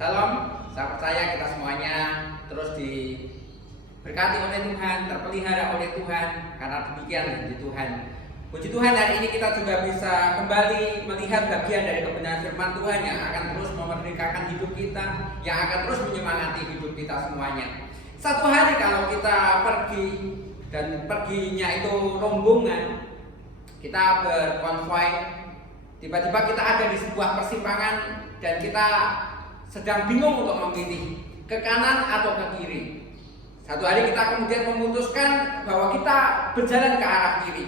Salam, saya percaya kita semuanya terus diberkati oleh Tuhan, terpelihara oleh Tuhan, karena demikian janji Tuhan. Puji Tuhan, hari ini kita juga bisa kembali melihat bagian dari kebenaran firman Tuhan yang akan terus memerdekakan hidup kita, yang akan terus menyemangati hidup kita semuanya. Satu hari kalau kita pergi, dan perginya itu rombongan, kita berkonvoi, tiba-tiba kita ada di sebuah persimpangan dan kita sedang bingung untuk memilih ke kanan atau ke kiri. Satu hari kita kemudian memutuskan bahwa kita berjalan ke arah kiri.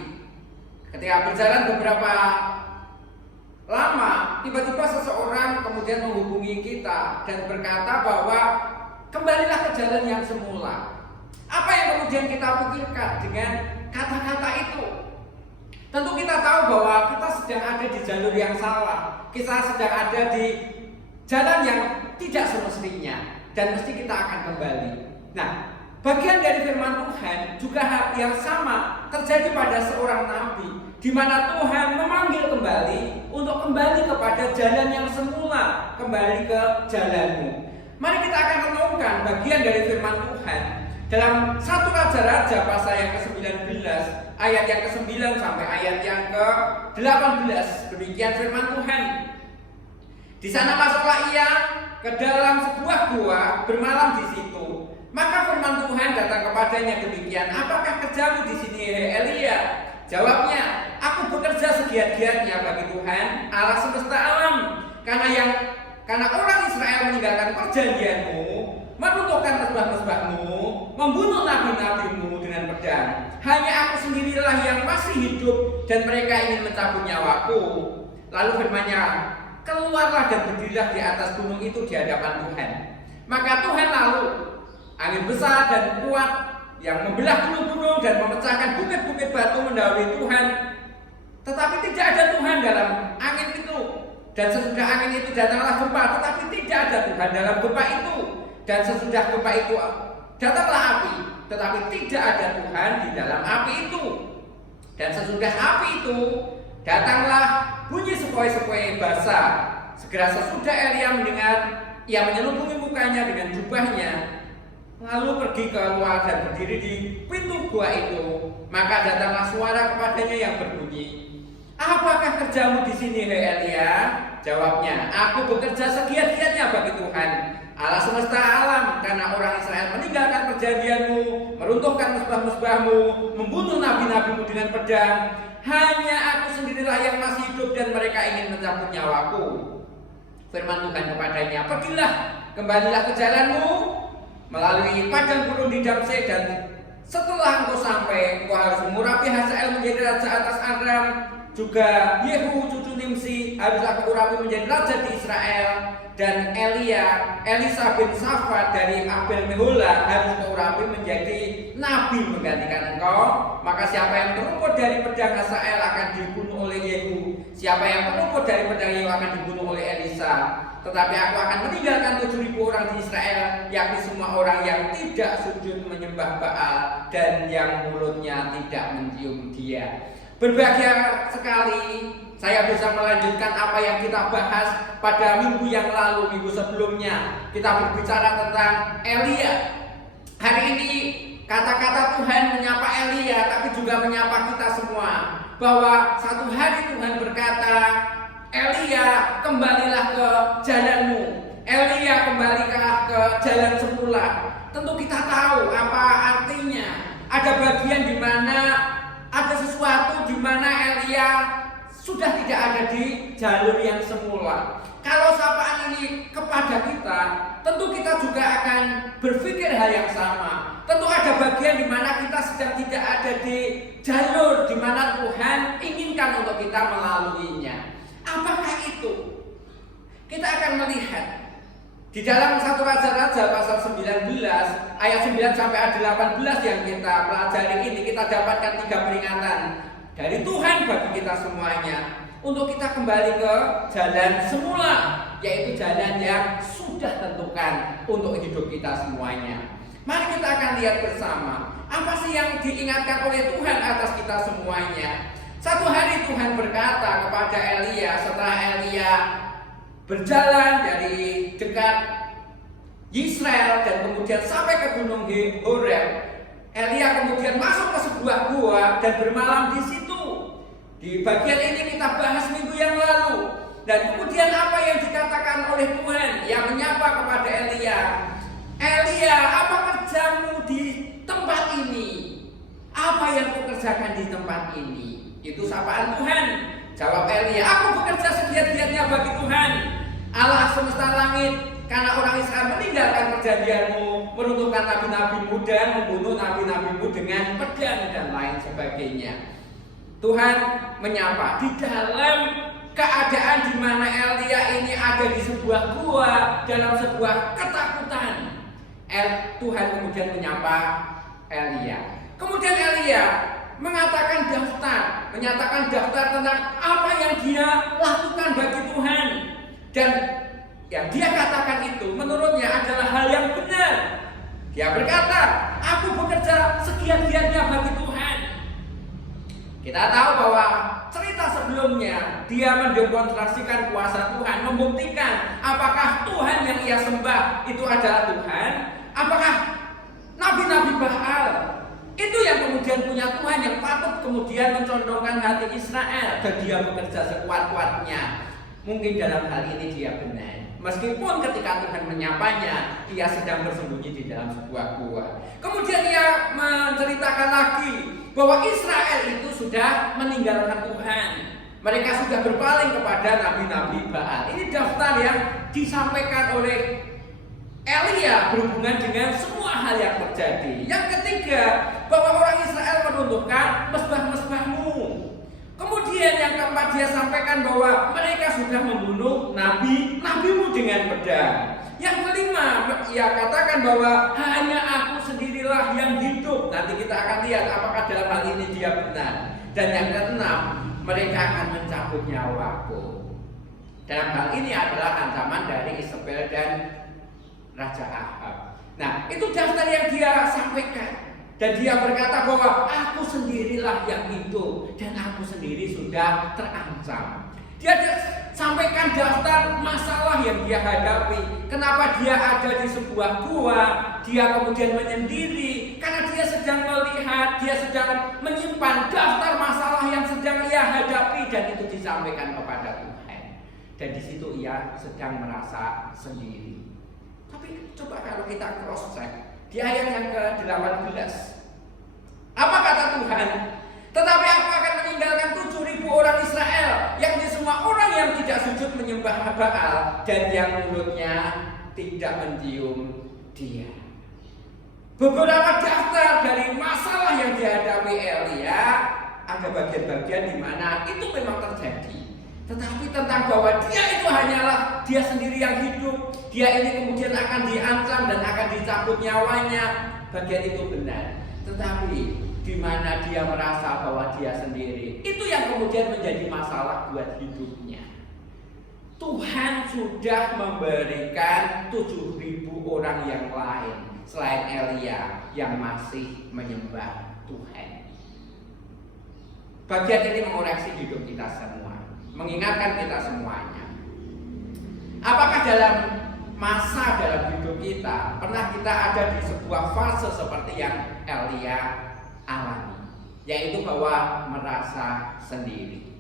Ketika berjalan beberapa lama, tiba-tiba seseorang kemudian menghubungi kita dan berkata bahwa kembalilah ke jalan yang semula. Apa yang kemudian kita pikirkan dengan kata-kata itu? Tentu kita tahu bahwa kita sedang ada di jalur yang salah. Kita sedang ada di jalan yang tidak semestinya, dan mesti kita akan kembali. Nah, bagian dari firman Tuhan juga hal yang sama terjadi pada seorang nabi, di mana Tuhan memanggil kembali untuk kembali kepada jalan yang semula, kembali ke jalanmu. Mari kita akan renungkan bagian dari firman Tuhan dalam 1 Raja-Raja pasal yang ke-19, ayat yang ke-9 sampai ayat yang ke-18. Demikian firman Tuhan. Di sana masuklah ia ke dalam sebuah gua, bermalam di situ. Maka firman Tuhan datang kepadanya demikian, apakah kerjamu di sini, Elia? Jawabnya, aku bekerja segiat-giatnya bagi Tuhan Allah semesta alam, karena orang Israel meninggalkan perjanjianmu, meruntuhkan mesbah-mesbahmu, membunuh nabi-nabimu dengan pedang. Hanya aku sendirilah yang masih hidup, dan mereka ingin mencabut nyawaku. Lalu firman-Nya, keluarlah dan berdirilah di atas gunung itu di hadapan Tuhan. Maka Tuhan lalu angin besar dan kuat yang membelah gunung-gunung dan memecahkan bukit-bukit batu mendahului Tuhan. Tetapi tidak ada Tuhan dalam angin itu. Dan sesudah angin itu datanglah gempa, tetapi tidak ada Tuhan dalam gempa itu. Dan sesudah gempa itu datanglah api, tetapi tidak ada Tuhan di dalam api itu. Dan sesudah api itu datanglah bunyi sepoi-sepoi basah. Segera sesudah Elia mendengar, ia menyelubungi mukanya dengan jubahnya, lalu pergi keluar dan berdiri di pintu gua itu. Maka datanglah suara kepadanya yang berbunyi, apakah kerjamu di sini, hai Elia? Jawabnya, aku bekerja segiat-giatnya bagi Tuhan Allah semesta alam, karena orang Israel meninggalkan perjanjianmu, meruntuhkan mesbah-mesbahmu, membunuh nabi-nabimu dengan pedang. Hanya aku sendirilah yang masih hidup, dan mereka ingin mencabut nyawaku. Firman Tuhan kepadanya, pergilah, kembalilah ke jalanmu melalui padang gurun di Damsek, dan setelah engkau sampai, engkau harus mengurapi Hazael menjadi raja atas Aram. Juga Yehu cucu Nimsi haruslah kau urapi menjadi raja di Israel. Dan Elisa bin Safat dari Abel Mehola harus kau urapi menjadi nabi menggantikan engkau. Maka siapa yang terluput dari pedang Hazael akan dibunuh oleh Yehu. Siapa yang terluput dari pedang Yehu akan dibunuh oleh Elisa. Tetapi aku akan meninggalkan 7.000 orang di Israel, yakni semua orang yang tidak sujud menyembah Baal dan yang mulutnya tidak mencium dia. Berbahagia sekali saya bisa melanjutkan apa yang kita bahas pada minggu yang lalu, minggu sebelumnya. Kita berbicara tentang Elia. Hari ini kata-kata Tuhan menyapa Elia, tapi juga menyapa kita semua. Bahwa satu hari Tuhan berkata, Elia, kembalilah ke jalanmu. Elia, kembalilah ke jalan semula. Tentu kita tahu apa artinya. Ada bagian di mana ada sesuatu di mana Elia sudah tidak ada di jalur yang semula. Kalau sapaan ini kepada kita, tentu kita juga akan berpikir hal yang sama. Tentu ada bagian di mana kita sedang tidak ada di jalur di mana Tuhan inginkan untuk kita melaluinya. Apakah itu? Kita akan melihat di dalam 1 Raja-Raja pasal 19 ayat 9 sampai ayat 18 yang kita pelajari ini, kita dapatkan 3 peringatan dari Tuhan bagi kita semuanya untuk kita kembali ke jalan semula, yaitu jalan yang sudah tentukan untuk hidup kita semuanya. Mari kita akan lihat bersama apa sih yang diingatkan oleh Tuhan atas kita semuanya. Satu hari Tuhan berkata kepada Elia setelah Elia berjalan dari dekat Israel dan kemudian sampai ke gunung Horeb, Elia kemudian masuk ke sebuah gua dan bermalam di situ. Di bagian ini kita bahas minggu yang lalu. Dan kemudian apa yang dikatakan oleh Tuhan yang menyapa kepada Elia? Elia, apa kerjamu di tempat ini? Apa yang kau kerjakan di tempat ini? Itu sapaan Tuhan. Jawab Elia, aku bekerja segiat-giatnya bagi Tuhan, Allah semesta langit. Karena orang Israel meninggalkan perjanjianmu, meruntuhkan nabi-nabimu dan membunuh nabi-nabimu dengan pedang dan lain sebagainya. Tuhan menyapa di dalam keadaan di mana Elia ini ada di sebuah gua dalam sebuah ketakutan. Tuhan kemudian menyapa Elia. Kemudian Elia menyatakan daftar tentang apa yang dia lakukan bagi Tuhan. Dan yang dia katakan itu menurutnya adalah hal yang benar. Dia berkata, aku bekerja segiat-giatnya bagi Tuhan. Kita tahu bahwa cerita sebelumnya dia mendemonstrasikan kuasa Tuhan, membuktikan apakah Tuhan yang ia sembah itu adalah Tuhan, apakah nabi-nabi Baal itu yang kemudian punya Tuhan yang patut kemudian mencondongkan hati Israel. Dan dia bekerja sekuat-kuatnya. Mungkin dalam hal ini dia benar. Meskipun ketika Tuhan menyapanya, ia sedang bersembunyi di dalam sebuah gua. Kemudian ia menceritakan lagi bahwa Israel itu sudah meninggalkan Tuhan. Mereka sudah berpaling kepada nabi-nabi Baal. Ini daftar yang disampaikan oleh Elia berhubungan dengan semua hal yang terjadi. Yang ketiga, bahwa orang Israel menundukkan mesbah-mesbahmu. Kemudian yang keempat, dia sampaikan bahwa mereka sudah membunuh nabimu dengan pedang. Yang kelima, ia katakan bahwa hanya aku sendirilah yang hidup. Nanti kita akan lihat apakah dalam hal ini dia benar. Dan yang keenam, mereka akan mencabut nyawaku. Dalam hal ini adalah ancaman dari Isabel dan Raja Ahab. Nah, itu daftar yang dia sampaikan. Dan dia berkata bahwa aku sendirilah yang hidup dan aku sendiri sudah terancam. Dia sampaikan daftar masalah yang dia hadapi. Kenapa dia ada di sebuah gua, dia kemudian menyendiri, karena dia sedang melihat, dia sedang menyimpan daftar masalah yang sedang ia hadapi, dan itu disampaikan kepada Tuhan. Dan di situ ia sedang merasa sendiri. Tapi coba kalau kita cross check di ayat yang ke-18. Apa kata Tuhan? Tetapi aku akan meninggalkan 7.000 orang Israel, yang di semua orang yang tidak sujud menyembah Baal dan yang mulutnya tidak mencium dia. Beberapa daftar dari masalah yang dihadapi Elia, ada bagian-bagian di mana itu memang terjadi. Tetapi tentang bahwa dia itu hanyalah dia sendiri yang hidup, dia ini kemudian akan diancam dan akan dicabut nyawanya, bagian itu benar. Tetapi di mana dia merasa bahwa dia sendiri, itu yang kemudian menjadi masalah buat hidupnya. Tuhan sudah memberikan 7.000 orang yang lain selain Elia yang masih menyembah Tuhan. Bagian ini mengoreksi hidup kita semua, mengingatkan kita semuanya. Apakah dalam masa dalam hidup kita pernah kita ada di sebuah fase seperti yang Elia alami, yaitu bahwa merasa sendiri,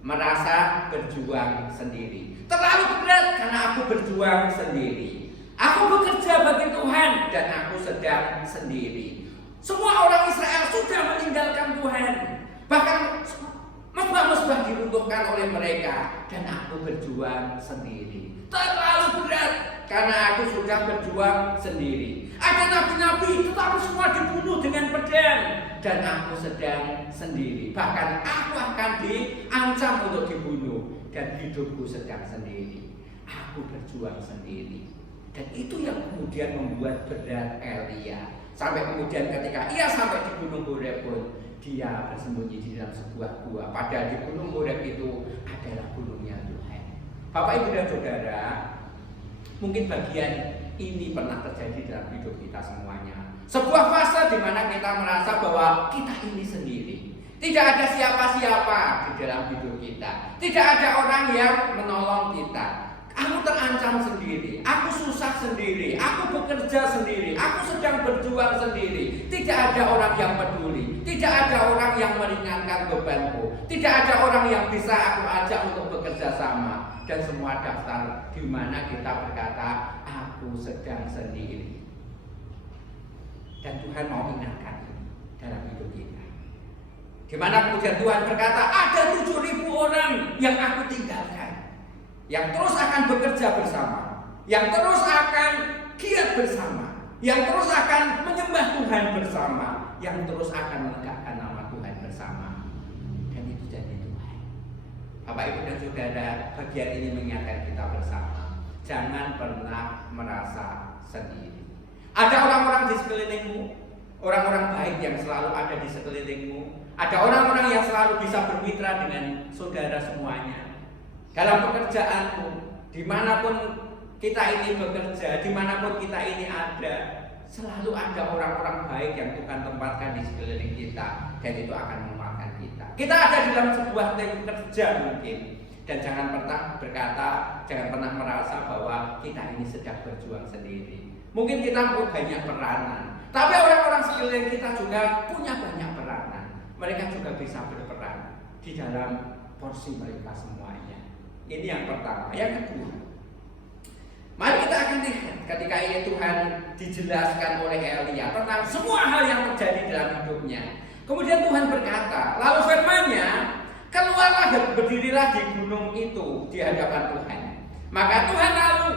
merasa berjuang sendiri, terlalu berat karena aku berjuang sendiri, aku bekerja bagi Tuhan dan aku sedang sendiri. Semua orang Israel sudah meninggalkan Tuhan, bahkan mesbah-mesbah diruntuhkan oleh mereka, dan aku berjuang sendiri. Terlalu berat karena aku sudah berjuang sendiri. Ada nabi-nabi tetapi semua dibunuh dengan pedang, dan aku sedang sendiri. Bahkan aku akan diancam untuk dibunuh, dan hidupku sedang sendiri. Aku berjuang sendiri. Dan itu yang kemudian membuat berat Elia. Sampai kemudian ketika ia sampai di Gunung Horeb pun, dia bersembunyi di dalam sebuah gua. Padahal di Gunung Horeb itu adalah gunungnya Tuhan. Bapak Ibu dan Saudara, mungkin bagian ini pernah terjadi dalam hidup kita semuanya. Sebuah fase di mana kita merasa bahwa kita ini sendiri. Tidak ada siapa-siapa di dalam hidup kita. Tidak ada orang yang menolong kita. Aku terancam sendiri, aku susah sendiri, aku bekerja sendiri, aku sedang berjuang sendiri. Tidak ada orang yang peduli, tidak ada orang yang meringankan bebanku, tidak ada orang yang bisa aku ajak untuk bekerja sama. Dan semua daftar di mana kita berkata, aku sedang sendiri. Dan Tuhan mau ingatkan ini dalam hidup kita. Di mana kemudian Tuhan berkata, ada 7.000 orang yang aku tinggalkan, yang terus akan bekerja bersama, yang terus akan giat bersama, yang terus akan menyembah Tuhan bersama, yang terus akan menegakkan nama Tuhan bersama. Dan itu jadi Tuhan. Bapak Ibu dan Saudara, bagian ini mengingatkan kita bersama, jangan pernah merasa sendiri. Ada orang-orang di sekelilingmu, orang-orang baik yang selalu ada di sekelilingmu, ada orang-orang yang selalu bisa bermitra dengan saudara semuanya. Dalam pekerjaanmu, dimanapun kita ini bekerja, dimanapun kita ini ada, selalu ada orang-orang baik yang Tuhan tempatkan di sekeliling kita, dan itu akan menguatkan kita. Kita ada dalam sebuah tim kerja mungkin, dan jangan pernah berkata, jangan pernah merasa bahwa kita ini sedang berjuang sendiri. Mungkin kita punya banyak peranan, tapi orang-orang sekeliling kita juga punya banyak peranan. Mereka juga bisa berperan di dalam porsi mereka semuanya. Ini yang pertama. Yang kedua, mari kita akan lihat ketika ini Tuhan dijelaskan oleh Elia tentang semua hal yang terjadi dalam hidupnya. Kemudian Tuhan berkata, lalu firman-Nya, keluarlah dan berdirilah di gunung itu di hadapan Tuhan. Maka Tuhan lalu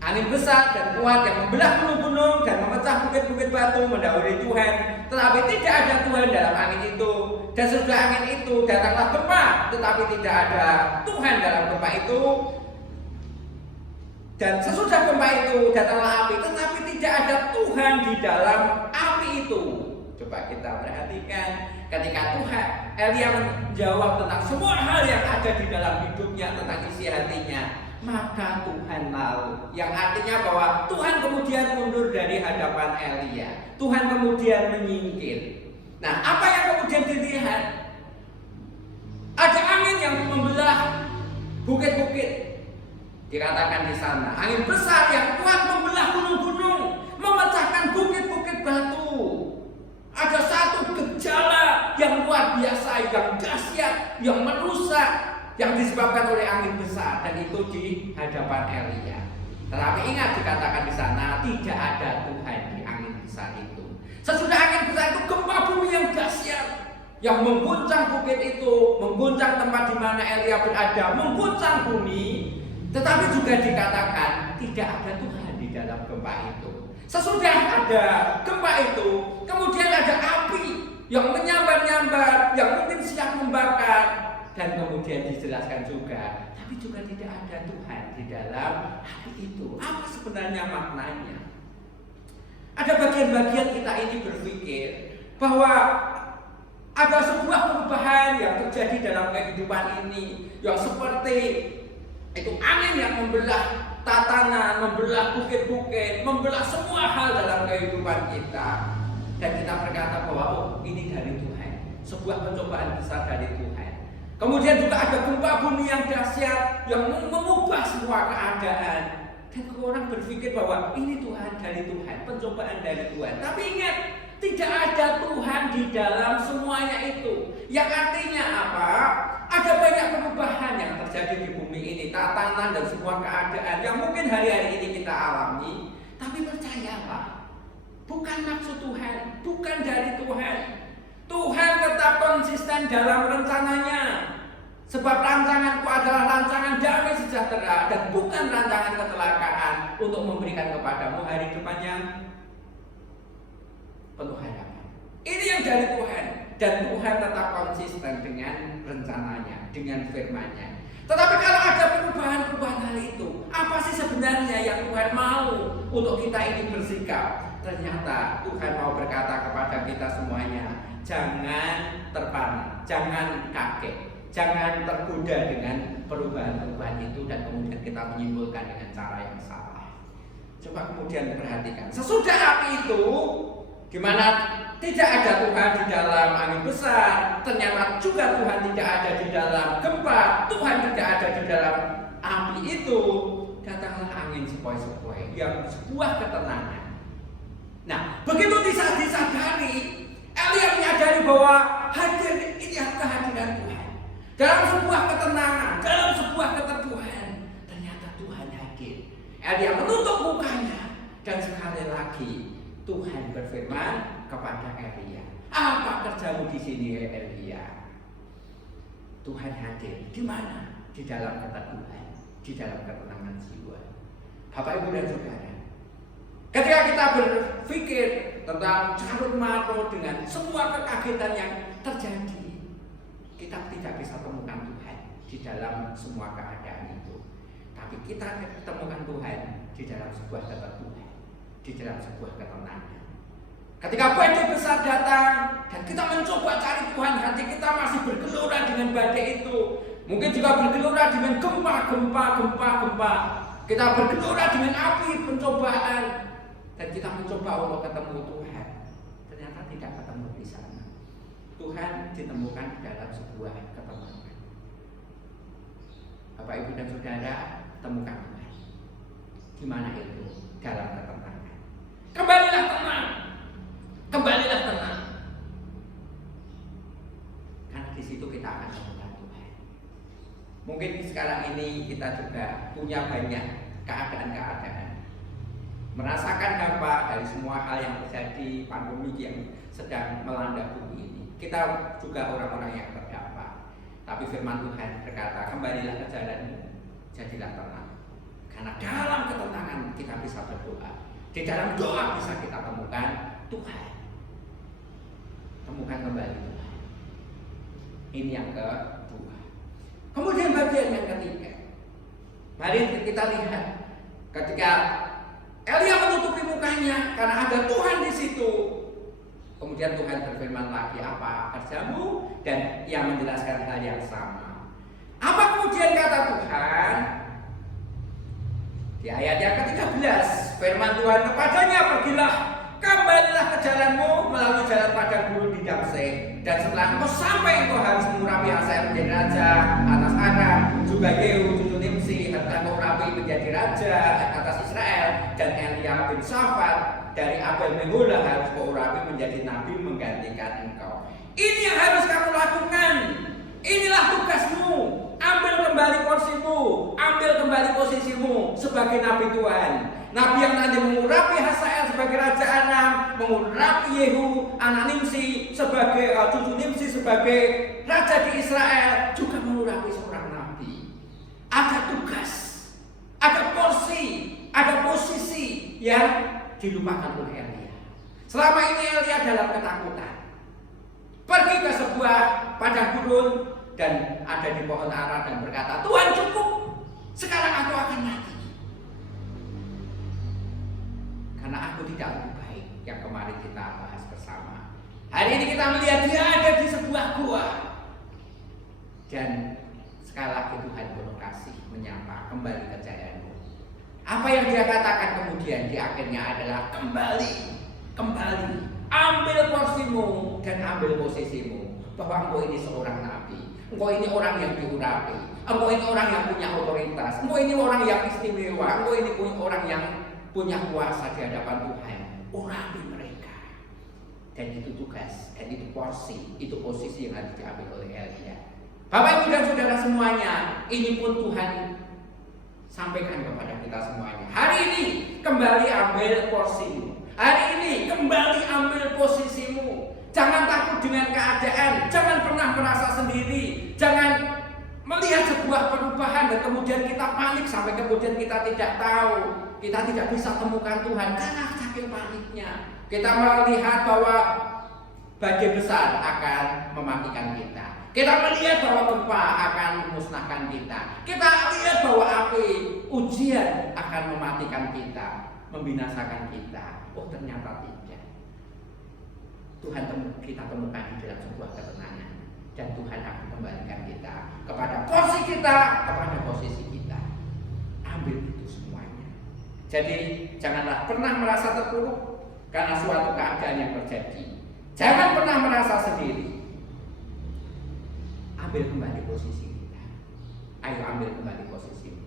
angin besar dan kuat yang membelah gunung-gunung dan memecah bukit-bukit batu mendahului Tuhan. Tetapi tidak ada Tuhan dalam angin itu. Dan sesudah angin itu datanglah gempa, tetapi tidak ada Tuhan dalam gempa itu. Dan sesudah gempa itu datanglah api, tetapi tidak ada Tuhan di dalam api itu. Coba kita perhatikan ketika Tuhan Elia menjawab tentang semua hal yang ada di dalam hidupnya, tentang isi hatinya, maka Tuhan lalu, yang artinya bahwa Tuhan kemudian mundur dari hadapan Elia. Tuhan kemudian menyingkir. Nah, apa yang kemudian dilihat? Ada angin yang membelah bukit-bukit. Dikatakan di sana, angin besar yang kuat membelah gunung-gunung, memecahkan bukit-bukit batu. Ada satu gejala yang luar biasa, yang dahsyat, yang merusak, yang disebabkan oleh angin besar, dan itu di hadapan Elia. Tetapi ingat, dikatakan di sana tidak ada Tuhan di angin besar itu. Sesudah angin besar itu gempa bumi yang dahsyat, yang mengguncang bukit itu, mengguncang tempat di mana Elia berada, mengguncang bumi. Tetapi juga dikatakan tidak ada Tuhan di dalam gempa itu. Sesudah ada gempa itu, kemudian ada api yang menyambar-nyambar, yang mungkin siap membakar. Dan kemudian dijelaskan juga, tapi juga tidak ada Tuhan di dalam api itu. Apa sebenarnya maknanya? Ada bagian-bagian kita ini berpikir bahwa ada sebuah perubahan yang terjadi dalam kehidupan ini, yang seperti itu angin yang membelah tatanan, membelah bukit-bukit, membelah semua hal dalam kehidupan kita. Dan kita berkata bahwa oh, ini dari Tuhan, sebuah pencobaan besar dari Tuhan. Kemudian juga ada gempa bumi yang dahsyat yang mengubah semua keadaan. Dan orang berpikir bahwa ini Tuhan dari Tuhan, pencobaan dari Tuhan. Tapi ingat, tidak ada Tuhan di dalam semuanya itu. Yang artinya apa? Ada banyak perubahan yang terjadi di bumi ini, tatanan dan semua keadaan yang mungkin hari-hari ini kita alami. Tapi percayalah, bukan maksud Tuhan, bukan dari Tuhan. Tuhan tetap konsisten dalam rencananya. Sebab rancanganku adalah rancangan damai sejahtera dan bukan rancangan kecelakaan, untuk memberikan kepadamu hari depan yang penuh harapan. Ini yang dari Tuhan, dan Tuhan tetap konsisten dengan rencananya, dengan firman-Nya. Tetapi kalau ada perubahan-perubahan hal itu, apa sih sebenarnya yang Tuhan mau untuk kita ini bersikap? Ternyata Tuhan mau berkata kepada kita semuanya, jangan terpana, jangan kaget, jangan tergoda dengan perubahan-perubahan itu dan kemudian kita menyimpulkan dengan cara yang salah. Coba kemudian perhatikan, sesudah api itu, di mana tidak ada Tuhan di dalam angin besar, ternyata juga Tuhan tidak ada di dalam gempa, Tuhan tidak ada di dalam api mengalami itu, datanglah angin sepoi-sepoi yang sebuah ketenangan. Nah, begitu disadari, Elia menyadari bahwa hadir ini kehadiran Tuhan. Dalam sebuah ketenangan, dalam sebuah keteduhan, ternyata Tuhan hadir. Elia menutup mukanya dan sekali lagi Tuhan berfirman kepada Elia, apa kerjamu di sini, Elia? Tuhan hadir di mana? Di dalam keteduhan, di dalam ketenangan jiwa. Bapak, Ibu dan Saudara, ketika kita berpikir tentang carut marut dengan semua kekagetan yang terjadi, kita tidak bisa temukan Tuhan di dalam semua keadaan itu. Tapi kita temukan Tuhan di dalam sebuah keteduhan, di dalam sebuah ketenangan. Ketika badai besar datang dan kita mencoba cari Tuhan, hati kita masih bergelora dengan badai itu. Mungkin juga bergelora dengan gempa. Kita bergelora dengan api pencobaan dan kita mencoba untuk ketemu Tuhan. Ternyata tidak ketemu di sana. Tuhan ditemukan di dalam sebuah ketenangan. Bapak, Ibu dan Saudara, temukan Tuhan. Di mana itu? Dalam ketenangan. Kembalilah tenang. Kembalilah tenang. Karena di situ kita akan temukan Tuhan. Mungkin sekarang ini kita juga punya banyak keadaan-keadaan, merasakan dampak dari semua hal yang terjadi, pandemi yang sedang melanda bumi ini. Kita juga orang-orang yang terdampak. Tapi firman Tuhan berkata, kembalilah ke jalanmu, jadilah tenang. Karena dalam ketenangan kita bisa berdoa. Di dalam doa bisa kita temukan Tuhan. Temukan kembali Tuhan. Ini yang kedua. Kemudian bagian yang ketiga. Mari kita lihat ketika Elia menutupi mukanya karena ada Tuhan di situ. Kemudian Tuhan berfirman lagi, apa kerjamu? Dan ia menjelaskan hal yang sama. Apa kemudian kata Tuhan? Di ayat yang ke-13, firman Tuhan kepadanya, pergilah, kembalilah ke jalanmu melalui jalan padang gurun di Damsyik, dan setelah engkau sampai, engkau harus mengurapi Hazael menjadi raja atas Aram, juga Yehu cucu Nimsi harus mengurapi menjadi raja atas Israel, dan Elia bin Shafat dari Abel Meholah harus mengurapi menjadi nabi menggantikan engkau. Ini yang harus kamu lakukan. Inilah tugasmu. Ambil kembali porsimu, ambil kembali posisimu sebagai nabi Tuhan. Nabi yang nanti mengurapi Hazael sebagai raja Aram, mengurapi Yehu anak Nimsi sebagai cucu Nimsi sebagai raja di Israel, juga mengurapi seorang nabi. Ada tugas, ada porsi, ada posisi yang dilupakan oleh Elia. Selama ini Elia dalam ketakutan. Pergi ke sebuah padang gurun dan ada di pohon ara dan berkata, Tuhan cukup, sekarang aku akan mati. Karena aku tidak lebih baik yang kemarin kita bahas bersama. Hari ini kita melihat dia ada di sebuah gua. Dan sekali lagi Tuhan penuh kasih menyapa, kembali ke jalanmu. Apa yang dia katakan kemudian di akhirnya adalah kembali, ambil porsimu dan ambil posisimu. Bahwa engkau ini seorang nabi, engkau ini orang yang diurapi, engkau ini orang yang punya otoritas, engkau ini orang yang istimewa, engkau ini orang yang punya kuasa di hadapan Tuhan. Urapi mereka. Dan itu tugas, dan itu porsi, itu posisi yang harus diambil oleh Elia. Bapak, Ibu dan Saudara semuanya, ini pun Tuhan sampaikan kepada kita semuanya. Hari ini kembali ambil porsimu. Hari ini kembali ambil posisimu. Jangan takut dengan keadaan. Jangan pernah merasa sendiri. Jangan melihat sebuah perubahan dan kemudian kita panik sampai kemudian kita tidak tahu. Kita tidak bisa temukan Tuhan karena saking paniknya. Kita melihat bahwa badai besar akan mematikan kita. Kita melihat bahwa gempa akan memusnahkan kita. Kita lihat bahwa api ujian akan mematikan kita, membinasakan kita. Oh, ternyata tidak. Tuhan kita temukan di dalam sebuah ketenangan. Dan Tuhan akan kembalikan kita kepada porsi kita, kepada posisi kita. Ambil itu semuanya. Jadi janganlah pernah merasa terpuruk karena suatu keadaan yang terjadi. Jangan pernah merasa sendiri. Ambil kembali posisi kita. Ayo ambil kembali posisimu.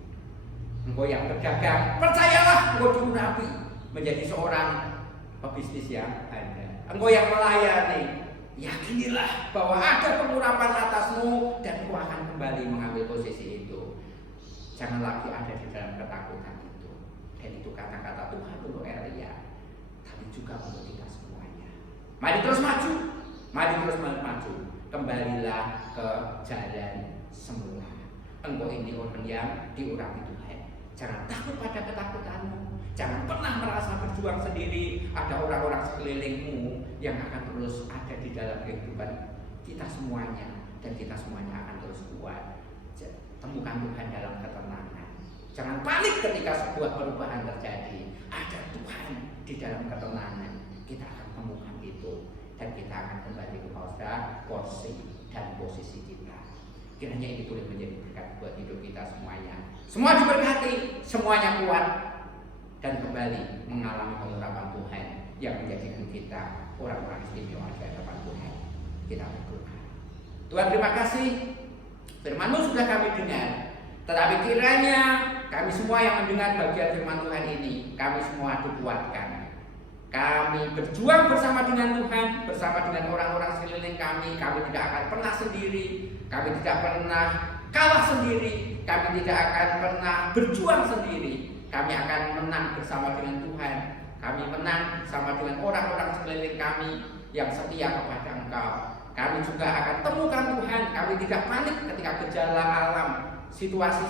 Engkau yang berdagang, percayalah engkau diurapi menjadi seorang pebisnis yang handal. Engkau yang melayani, yakinilah bahwa ada pengurapan atasmu dan engkau akan kembali mengambil posisi itu. Jangan lagi ada di dalam ketakutan itu. Dan itu kata-kata Tuhan untuk Elia, tapi juga untuk kita semuanya. Mari terus maju, mari terus maju. Kembalilah ke jalan semula. Engkau ini orang yang diurapi Tuhan. Jangan takut pada ketakutanmu. Jangan pernah merasa berjuang sendiri. Ada orang-orang sekelilingmu yang akan terus ada di dalam kehidupan kita semuanya. Dan kita semuanya akan terus kuat. Temukan Tuhan dalam ketenangan. Jangan panik ketika sebuah perubahan terjadi. Ada Tuhan di dalam ketenangan. Kita akan temukan itu. Dan kita akan kembali kepada porsi dan posisi kita. Kiranya ini boleh menjadi berkat buat hidup kita semuanya. Semua diberkati, semuanya kuat, dan kembali mengalami pengurapan Tuhan yang menjadikan kita orang-orang istimewa di hadapan Tuhan. Kita berdoa. Tuhan, terima kasih. Firman-Mu sudah kami dengar, tetapi kiranya kami semua yang mendengar bagian firman Tuhan ini, kami semua dikuatkan. Kami berjuang bersama dengan Tuhan, bersama dengan orang-orang sekeliling kami. Kami tidak akan pernah sendiri, kami tidak pernah kalah sendiri, kami tidak akan pernah berjuang sendiri. Kami akan menang bersama dengan Tuhan. Kami menang bersama dengan orang-orang sekeliling kami yang setia kepada Engkau. Kami juga akan temukan Tuhan. Kami tidak panik ketika gejala alam, situasi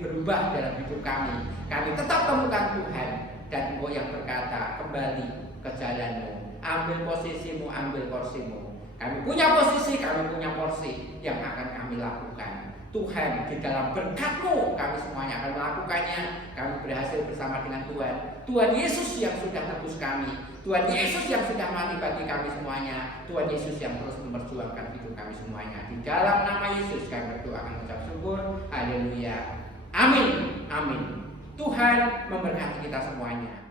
berubah dalam hidup kami. Kami tetap temukan Tuhan. Dan Engkau yang berkata, kembali ke jalanmu, ambil posisimu, ambil porsimu. Kami punya posisi, kami punya porsi yang akan kami lakukan. Tuhan, di dalam berkat-Mu kami semuanya akan melakukannya. Kami berhasil bersama dengan Tuhan. Tuhan Yesus yang sudah tebus kami, Tuhan Yesus yang sudah mati bagi kami semuanya, Tuhan Yesus yang terus memperjuangkan hidup kami semuanya. Di dalam nama Yesus kami berdoa dan mengucap syukur. Haleluya. Amin. Amin. Tuhan memberkati kita semuanya.